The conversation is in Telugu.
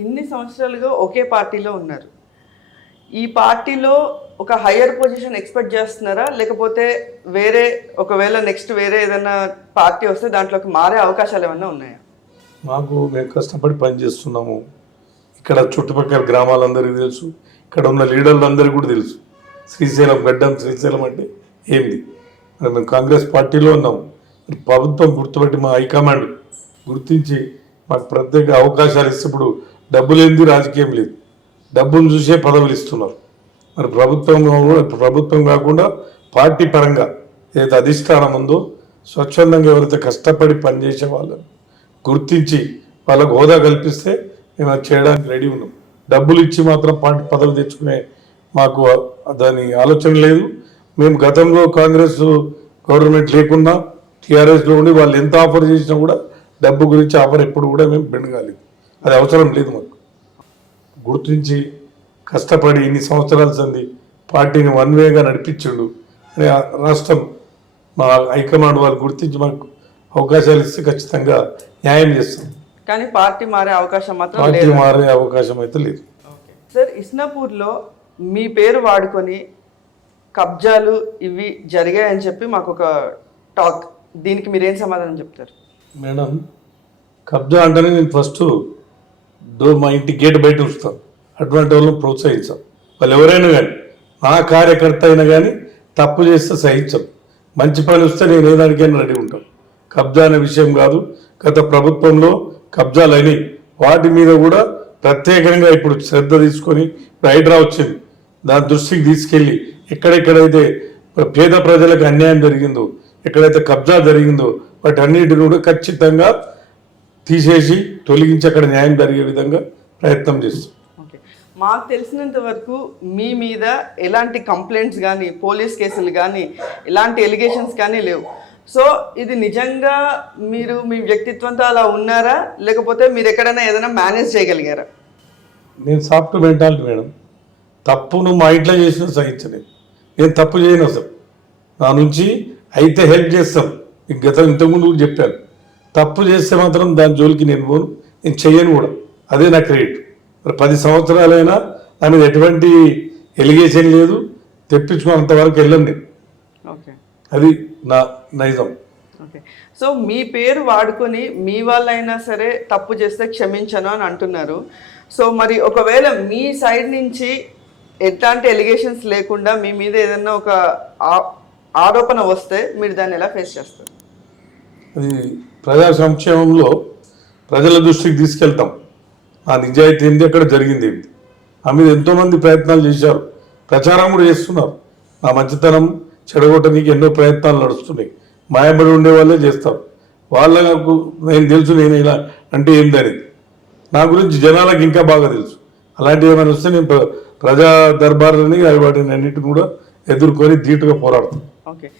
ఇన్ని సంవత్సరాలుగా ఒకే పార్టీలో ఉన్నారు. ఈ పార్టీలో ఒక హయ్యర్ పొజిషన్ ఎక్స్పెక్ట్ చేస్తున్నారా, లేకపోతే వేరే ఒకవేళ నెక్స్ట్ వేరే ఏదైనా పార్టీ వస్తే దాంట్లోకి మారే అవకాశాలు ఏమైనా ఉన్నాయా? మేము కష్టపడి పనిచేస్తున్నాము. ఇక్కడ చుట్టుపక్కల గ్రామాలందరికీ తెలుసు, ఇక్కడ ఉన్న లీడర్లందరికీ కూడా తెలుసు. శ్రీశైలం గడ్డం, శ్రీశైలం అంటే ఏంది. మేము కాంగ్రెస్ పార్టీలో ఉన్నాము. ప్రభుత్వం గుర్తుపట్టి మా హైకమాండ్ గుర్తించి మాకు ప్రత్యేక అవకాశాలు ఇస్తే, ఇప్పుడు డబ్బు లేనిది రాజకీయం లేదు, డబ్బును చూసే పదవులు ఇస్తున్నారు. మరి ప్రభుత్వం కాకుండా పార్టీ పరంగా ఏదైతే అధిష్టానం ఉందో స్వచ్ఛందంగా ఎవరైతే కష్టపడి పనిచేసే వాళ్ళని గుర్తించి వాళ్ళకు హోదా కల్పిస్తే మేము అది చేయడానికి రెడీ ఉన్నాం. డబ్బులు ఇచ్చి మాత్రం పార్టీ పదవి తెచ్చుకునే మాకు దాని ఆలోచన లేదు. మేము గతంలో కాంగ్రెస్ గవర్నమెంట్ లేకున్నా టీఆర్ఎస్లో ఉండి వాళ్ళు ఎంత ఆఫర్ చేసినా కూడా డబ్బు గురించి ఆఫర్ ఎప్పుడు కూడా మేము బెండగాలి. అది అవసరం లేదు మాకు. గుర్తించి కష్టపడి ఇన్ని సంవత్సరాల సంది పార్టీని వన్ వేగా నడిపించిండు అని రాష్ట్రం మా హైకమాండ్ వాళ్ళు గుర్తించి మాకు అవకాశాలు ఇస్తే ఖచ్చితంగా న్యాయం చేస్తాం. కానీ పార్టీ మారే అవకాశం మాత్రం పార్టీ మారే అవకాశం అయితే లేదు. సార్, ఇస్నాపూర్లో మీ పేరు వాడుకొని కబ్జాలు ఇవి జరిగాయని చెప్పి మాకు ఒక టాక్, దీనికి మీరేం సమాధానం చెప్తారు? మేడం, కబ్జా అంటేనే నేను ఫస్ట్ మా ఇంటి గేట్ బయట ఉంచుతాను. అటువంటి వాళ్ళని ప్రోత్సహించాం. వాళ్ళు ఎవరైనా కానీ, నా కార్యకర్త అయినా కానీ తప్పు చేస్తే సహించాం. మంచి పని వస్తే నేను ఏదానికైనా రెడీ ఉంటాను. కబ్జా అనే విషయం కాదు. గత ప్రభుత్వంలో కబ్జాలు అయినాయి, వాటి మీద కూడా ప్రత్యేకంగా ఇప్పుడు శ్రద్ధ తీసుకొని హైడ్రా వచ్చింది, దాని దృష్టికి తీసుకెళ్ళి ఎక్కడెక్కడైతే పేద ప్రజలకు అన్యాయం జరిగిందో, ఎక్కడైతే కబ్జా జరిగిందో వాటి అన్నిటిని కూడా ఖచ్చితంగా తీసేసి తొలగించి అక్కడ న్యాయం జరిగే విధంగా ప్రయత్నం చేస్తాం. ఓకే, మాకు తెలిసినంత వరకు మీ మీద ఎలాంటి కంప్లైంట్స్ కానీ, పోలీస్ కేసులు కానీ, ఎలాంటి ఎలిగేషన్స్ కానీ లేవు. సో ఇది నిజంగా మీరు మీ వ్యక్తిత్వంతో అలా ఉన్నారా, లేకపోతే మీరు ఎక్కడైనా ఏదైనా మేనేజ్ చేయగలిగారా? నేను సాఫ్ట్ మెంటాలిటీ మేడం. తప్పును మా ఇంట్లో చేసిన సహించలేదు. నేను తప్పు చేయను అసలు. నా నుంచి అయితే హెల్ప్ చేస్తాం. ఇంతకుముందు కూడా చెప్పాను, తప్పు చేస్తే మాత్రం దాని జోలికి నేను పోను, నేను చెయ్యను కూడా. అదే నా క్రెడిట్. మరి 10 సంవత్సరాలైనా నా మీద ఎటువంటి ఎలిగేషన్ లేదు, తెప్పించుకున్నంతవరకు వెళ్ళను నేను. ఓకే, అది నా నైజం. ఓకే. సో మీ పేరు వాడుకొని మీ వాళ్ళైనా సరే తప్పు చేస్తే క్షమించను అని అంటున్నారు. సో మరి ఒకవేళ మీ సైడ్ నుంచి ఎట్లాంటి ఎలిగేషన్స్ లేకుండా మీ మీద ఏదన్నా ఒక ఆరోపణ వస్తే మీరు దాన్ని ఎలా ఫేస్ చేస్తారు? అది ప్రజా సంక్షేమంలో ప్రజల దృష్టికి తీసుకెళ్తాం. ఆ నిజాయితీ ఏంది, అక్కడ జరిగింది ఏంటి, ఆ మీద ఎంతోమంది ప్రయత్నాలు చేశారు, ప్రచారం కూడా చేస్తున్నారు. నా మంచితనం చెడగొట్టడానికి ఎన్నో ప్రయత్నాలు నడుస్తున్నాయి. మాయబడి ఉండే వాళ్ళే చేస్తారు. వాళ్ళకు నేను తెలుసు, నేను ఇలా అంటే ఏందని. నా గురించి జనాలకు ఇంకా బాగా తెలుసు. అలాంటివి ఏమైనా వస్తే నేను ప్రజా దర్బార్లని వాటిని అన్నిటిని కూడా ఎదుర్కొని ధీటుగా పోరాడతాను. ఓకే.